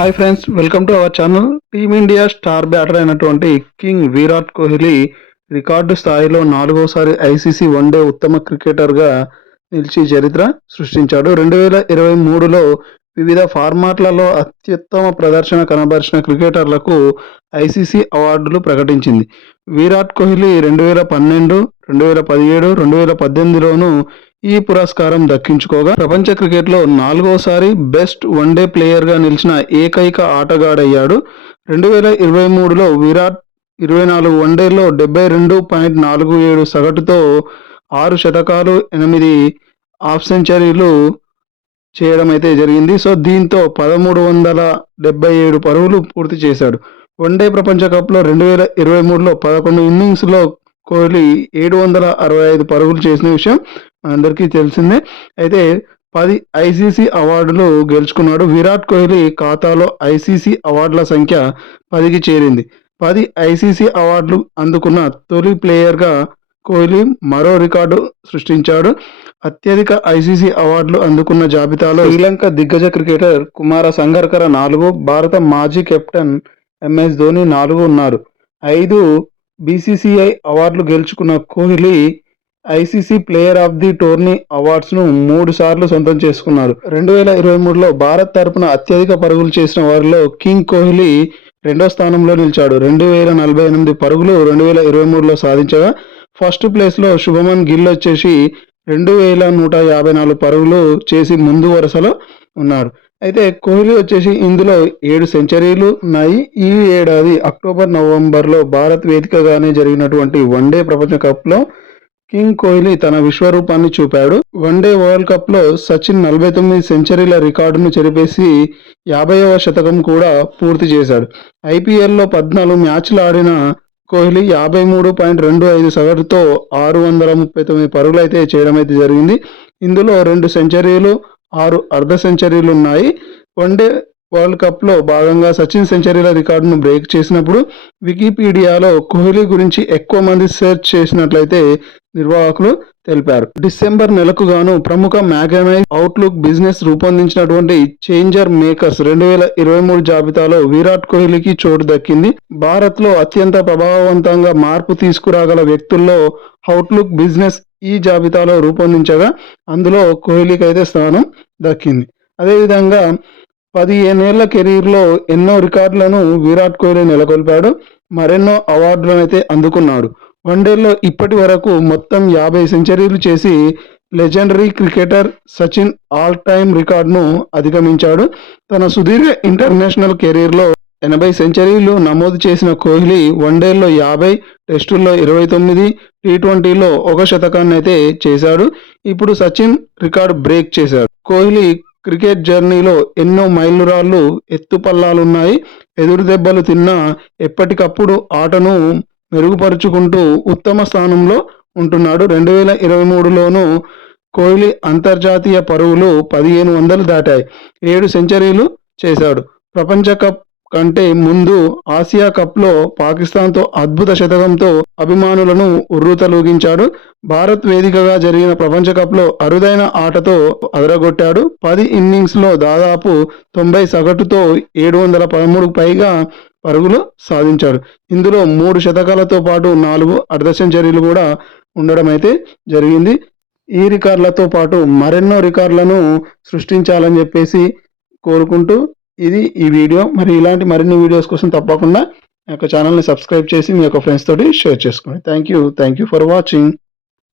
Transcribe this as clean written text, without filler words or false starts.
Hi friends, welcome to our channel. Team India star batter అయినటువంటి king Virat Kohli record స్థాయిలో 4వసారి ICC one day ఉత్తమ క్రికెటర్గా నిలిచి చరిత్ర సృష్టించాడు. 2023లో వివిధ ఫార్మాట్లలో అత్యుత్తమ ప్రదర్శన కనబరిచిన క్రికెటర్లకు ఐసీసీ అవార్డులు ప్రకటించింది. విరాట్ కోహ్లీ 2012, 2017, 2018లోనూ ఈ పురస్కారం దక్కించుకోగా ప్రపంచ క్రికెట్లో 4వసారి బెస్ట్ వన్డే ప్లేయర్గా నిలిచిన ఏకైక ఆటగాడయ్యాడు. 2023లో విరాట్ 24 వన్డేల్లో 72.47 సగటుతో 6 శతకాలు, 8 హాఫ్ సెంచరీలు చేయడం అయితే జరిగింది. దీంతో 1377 పరుగులు పూర్తి చేశాడు. వన్డే ప్రపంచ కప్లో 2023లో 11 ఇన్నింగ్స్లో కోహ్లీ 765 పరుగులు చేసిన విషయం అందరికీ తెలిసిందే. అయితే 10 ఐసీసీ అవార్డులు గెలుచుకున్నాడు. విరాట్ కోహ్లీ ఖాతాలో ఐసీసీ అవార్డుల సంఖ్య 10కి చేరింది. 10 ఐసీసీ అవార్డులు అందుకున్న తొలి ప్లేయర్గా కోహ్లీ మరో రికార్డు సృష్టించాడు. అత్యధిక ఐసీసీ అవార్డులు అందుకున్న జాబితాలో శ్రీలంక దిగ్గజ క్రికెటర్ కుమార సంగక్కర 4, భారత మాజీ కెప్టెన్ ఎంఎస్ ధోని 4 ఉన్నారు. 5 బీసీసీఐ అవార్డులు గెలుచుకున్న Kohli ICC player of the tourney అవార్డ్స్ను 3 సార్లు సొంతం చేసుకున్నారు. 2023లో భారత్ తరపున అత్యధిక పరుగులు చేసిన వారిలో కింగ్ కోహ్లీ 2వ స్థానంలో నిలిచాడు. 2048 పరుగులు 2023లో సాధించగా ఫస్ట్ ప్లేస్లో శుభమన్ గిల్ వచ్చేసి 2154 పరుగులు చేసి ముందు వరుసలో ఉన్నాడు. అయితే కోహ్లీ వచ్చేసి ఇందులో 7 సెంచరీలు ఉన్నాయి. ఈ ఏడాది అక్టోబర్, నవంబర్లో భారత్ వేదికగానే జరిగినటువంటి వన్డే ప్రపంచ కప్లో కింగ్ కోహ్లీ తన విశ్వరూపాన్ని చూపాడు. వన్డే వరల్డ్ కప్లో సచిన్ 49 సెంచరీల రికార్డును చెరిపేసి 50వ శతకం కూడా పూర్తి చేశాడు. ఐపీఎల్లో 14 మ్యాచ్లు ఆడిన కోహ్లీ 53.25 సగటుతో 639 పరుగులు అయితే చేయడం అయితే జరిగింది. ఇందులో 2 సెంచరీలు, 6 అర్ధ సెంచరీలు ఉన్నాయి. వన్డే వరల్డ్ కప్లో భాగంగా సచిన్ సెంచరీల రికార్డును బ్రేక్ చేసినప్పుడు వికీపీడియాలో కోహ్లీ గురించి ఎక్కువ మంది సెర్చ్ చేసినట్లయితే నిర్వాహకులు తెలిపారు. డిసెంబర్ నెలకు గాను ప్రముఖ మ్యాగనైజ్ అవుట్లుక్ బిజినెస్ రూపొందించినటువంటి చేంజర్ మేకర్స్ 2023 జాబితాలో విరాట్ కోహ్లీకి చోటు దక్కింది. భారత్లో అత్యంత ప్రభావవంతంగా మార్పు తీసుకురాగల వ్యక్తుల్లో అవుట్లుక్ బిజినెస్ ఈ జాబితాలో రూపొందించగా అందులో కోహ్లీకి అయితే స్థానం దక్కింది. అదేవిధంగా 15 ఏళ్ల కెరీర్లో ఎన్నో రికార్డులను విరాట్ కోహ్లీ నెలకొల్పాడు. మరెన్నో అవార్డులను అయితే అందుకున్నాడు. వన్డేల్లో ఇప్పటి వరకు మొత్తం 50 సెంచరీలు చేసి legendary cricketer Sachin all time రికార్డును అధిగమించాడు. తన సుదీర్ఘ ఇంటర్నేషనల్ కెరీర్లో 80 సెంచరీలు నమోదు చేసిన కోహ్లీ వన్డేల్లో 50, టెస్టుల్లో 29, టీ20లో 1 శతకాన్ని అయితే చేశాడు. ఇప్పుడు సచిన్ రికార్డు బ్రేక్ చేశాడు. కోహ్లీ క్రికెట్ జర్నీలో ఎన్నో మైలురాళ్ళు, ఎత్తుపల్లాలున్నాయి. ఎదురు దెబ్బలు తిన్నా ఎప్పటికప్పుడు ఆటను మెరుగుపరుచుకుంటూ ఉత్తమ స్థానంలో ఉంటున్నాడు. 2023లోనూ కోహ్లీ అంతర్జాతీయ పరుగులు 1500 దాటాయి. 7 సెంచరీలు చేశాడు. ప్రపంచ కప్ కంటే ముందు ఆసియా కప్లో పాకిస్తాన్తో అద్భుత శతకంతో అభిమానులను ఉర్రూతలూగించాడు. భారత్ వేదికగా జరిగిన ప్రపంచ కప్లో అరుదైన ఆటతో అదరగొట్టాడు. 10 ఇన్నింగ్స్లో దాదాపు 90 సగటుతో 713 పైగా పరుగులు సాధించాడు. ఇందులో 3 శతకాలతో పాటు 4 అర్ధ సెంచరీలు కూడా ఉండడం అయితే జరిగింది. ఈ రికార్డులతో పాటు మరెన్నో రికార్డులను సృష్టించాలని చెప్పేసి కోరుకుంటూ ఇది ఈ వీడియో. మరి ఇలాంటి మరిన్ని వీడియోస్ కోసం తప్పకుండా నా యొక్క ఛానల్ని సబ్స్క్రైబ్ చేసి మీ యొక్క ఫ్రెండ్స్ తోటి షేర్ చేసుకోండి. Thank you for watching.